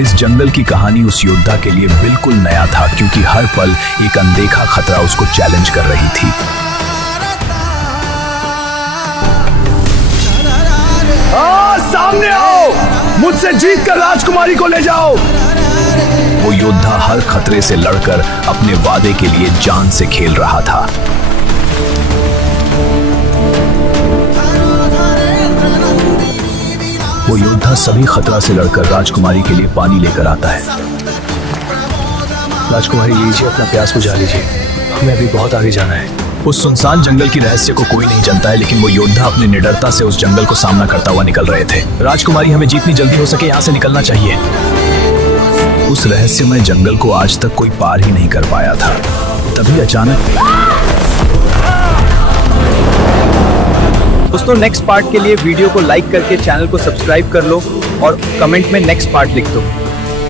इस जंगल की कहानी उस योद्धा के लिए बिल्कुल नया था, क्योंकि हर पल एक अनदेखा खतरा उसको चैलेंज कर रही थी। सामने आओ, मुझसे जीत कर राजकुमारी को ले जाओ। वो योद्धा हर खतरे से लड़कर अपने वादे के लिए जान से खेल रहा था। वो योद्धा सभी खतरा से लड़कर राजकुमारी के लिए पानी लेकर आता है। राजकुमारी लीजिए, अपना प्यास बुझा लीजिए, हमें अभी बहुत आगे जाना है। उस सुनसान जंगल की रहस्य को कोई नहीं जानता है, लेकिन वो योद्धा अपनी निडरता से उस जंगल को सामना करता हुआ निकल रहे थे। राजकुमारी, हमें जितनी जल्दी हो सके यहाँ से निकलना चाहिए। उस रहस्यमय जंगल को आज तक कोई पार ही नहीं कर पाया था। तभी अचानक दोस्तों, नेक्स्ट पार्ट के लिए वीडियो को लाइक करके चैनल को सब्सक्राइब कर लो और कमेंट में नेक्स्ट पार्ट लिख दो।